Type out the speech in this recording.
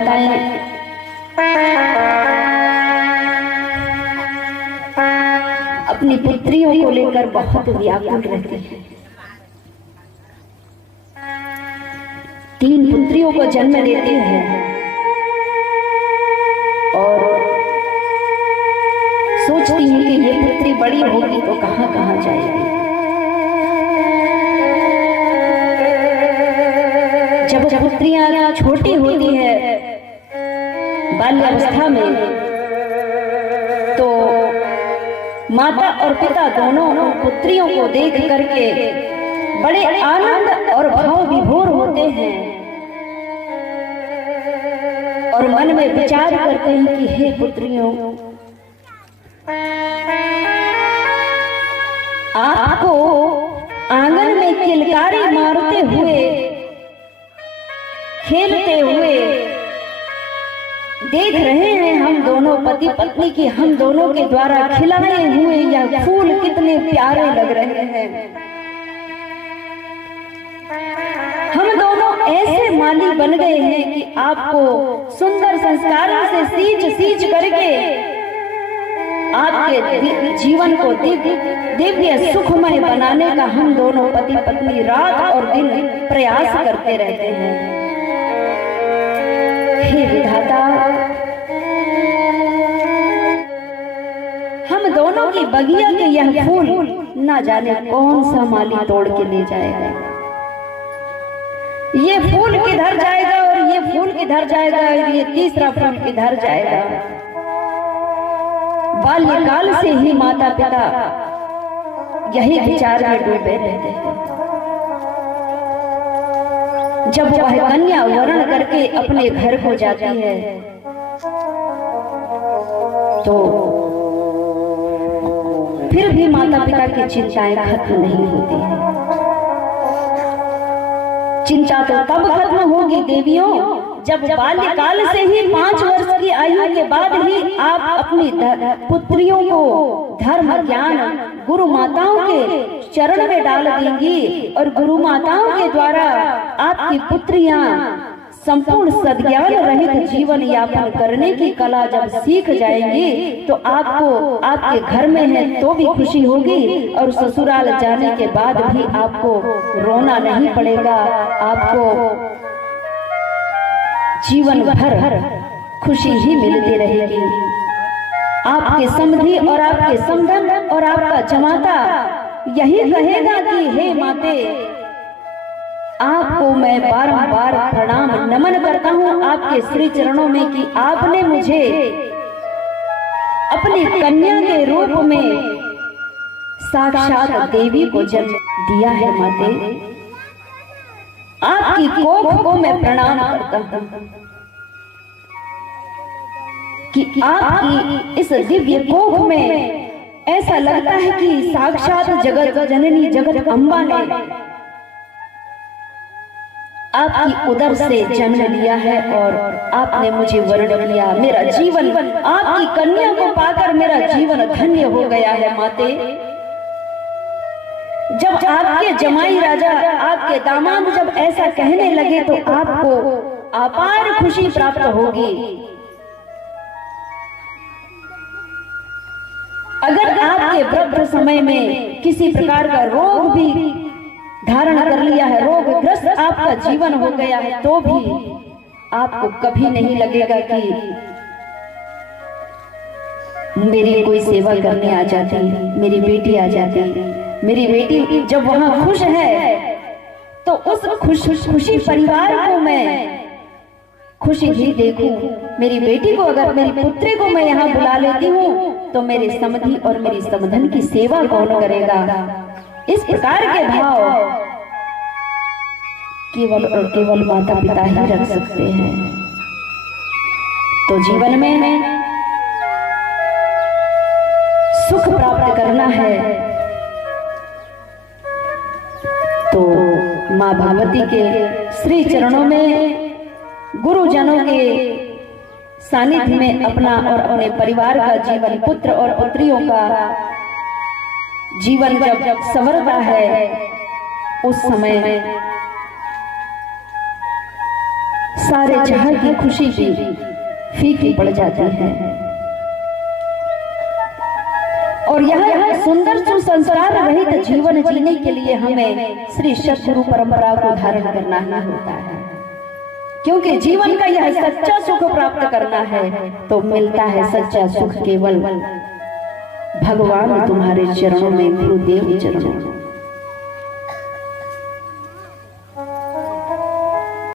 माताएं अपनी पुत्रियों को लेकर बहुत व्याकुल रहती हैं। 3 पुत्रियों को जन्म देती है और सोचती है कि ये पुत्री बड़ी होगी तो कहां कहां जाएगी। जब पुत्रियां छोटी होती है बाल्यावस्था में, तो माता और पिता दोनों पुत्रियों को देख करके बड़े आनंद और भाव विभोर होते हैं और मन में विचार करते हैं कि हे पुत्रियों, आपको आंगन में किलकारी मारते हुए, खेलते हुए देख रहे हैं हम दोनों पति पत्नी की, हम दोनों के द्वारा खिलाए हुए यह फूल कितने प्यारे लग रहे हैं। हम दोनों ऐसे माली बन गए हैं कि आपको सुंदर संस्कारों से सींच करके आपके जीवन को दिव्य सुखमय बनाने का हम दोनों पति पत्नी रात और दिन प्रयास करते रहते हैं। हे विधाता, हम दोनों की बगिया के यह फूल न जाने कौन सा माली तोड़ के ले जाएगा। ये फूल किधर जाएगा और ये फूल किधर जाएगा और ये तीसरा फूल किधर जाएगा। बाल्यकाल से ही माता पिता यही विचार में डूबे रहते हैं। जब वह कन्या वरण करके अपने घर को जाती है तो फिर भी माता पिता की चिंताएं खत्म नहीं होती हैं। चिंता तो तब खत्म होगी देवियों, जब बाल्यकाल से ही 5 वर्ष की आयु के बाद ही आप अपनी पुत्रियों को धर्म ज्ञान गुरु माताओं के चरण में डाल देंगी और गुरु माताओं के द्वारा आपकी पुत्रियां संपूर्ण सद्ज्ञान रहित जीवन यापन करने की कला जब सीख जाएंगी तो आपको आपके घर में है तो भी खुशी होगी और ससुराल जाने के बाद भी आपको रोना नहीं पड़ेगा। आपको जीवन भर खुशी ही मिलती रहेगी। आपके समधी और आपके समधन और आपका जमाता यही कहेगा कि हे माते, आपको मैं बारंबार प्रणाम नमन करता हूँ आपके श्री चरणों में कि आपने मुझे अपनी कन्या के रूप में साक्षात देवी को जन्म दिया है। माते, आपकी कोख को मैं प्रणाम करता हूँ कि आपकी इस दिव्य कोख में ऐसा लगता है कि साक्षात जगत जननी जगत अम्बा ने आपकी उदर से जन्म लिया है और आपने मुझे वर्ण किया। मेरा जीवन आपकी कन्या को पाकर मेरा जीवन धन्य हो गया है। माते, जब आपके जमाई राजा आपके दामाद जब ऐसा कहने लगे तो आपको अपार खुशी प्राप्त होगी। अगर आपके वृद्ध समय में किसी प्रकार का रोग भी धारण कर लिया है, रोगग्रस्त आपका जीवन हो गया है, तो भी आपको कभी नहीं लगेगा कि मेरी कोई सेवा करने आ जाती, मेरी बेटी आ जाती। मेरी बेटी जब वहां खुश है तो उस खुशी परिवार को मैं खुशी ही देखूं। मेरी बेटी को, अगर मेरी पुत्री को मैं यहाँ बुला लेती हूँ तो मेरे समधी और मेरी समधन की सेवा कौन करेगा। इस प्रकार के भाव केवल और केवल माता पिता ही रख सकते हैं। तो जीवन में सुख प्राप्त करना है तो माँ भगवती के श्री चरणों में गुरुजनों के सानिध्य में अपना और अपने परिवार का जीवन, पुत्र और पुत्रियों का जीवन जब संवरता है उस समय सारे जहां की खुशी भी फीकी पड़ जाती है। और यह सुंदर सुसंस्कार रहित जीवन जीने के लिए हमें श्री सतगुरु परंपरा को धारण करना ही होता है, क्योंकि जीवन का यह सच्चा सुख प्राप्त करना है तो मिलता है सच्चा सुख केवल भगवान तुम्हारे चरणों में, गुरुदेव चरणों में।